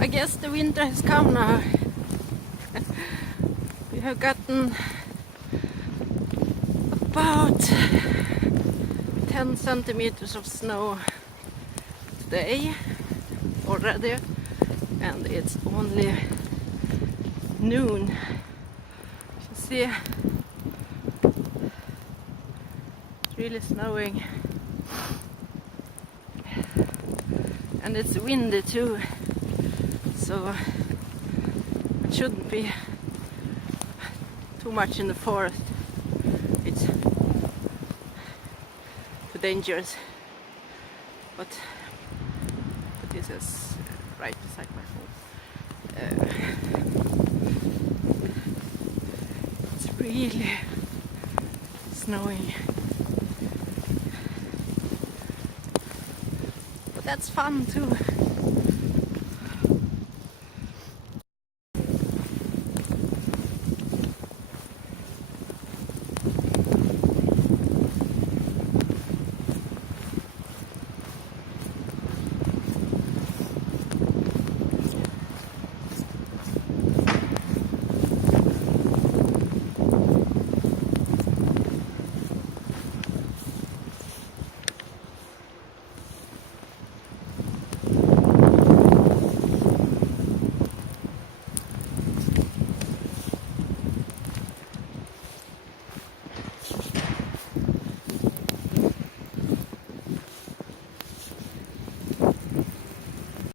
I guess the winter has come now. We have gotten about 10 centimeters of snow today already, and it's only noon. You see, it's really snowing, and it's windy too, so it shouldn't be too much in the forest. It's too dangerous, but this is right beside my home. It's really snowing, but that's fun too.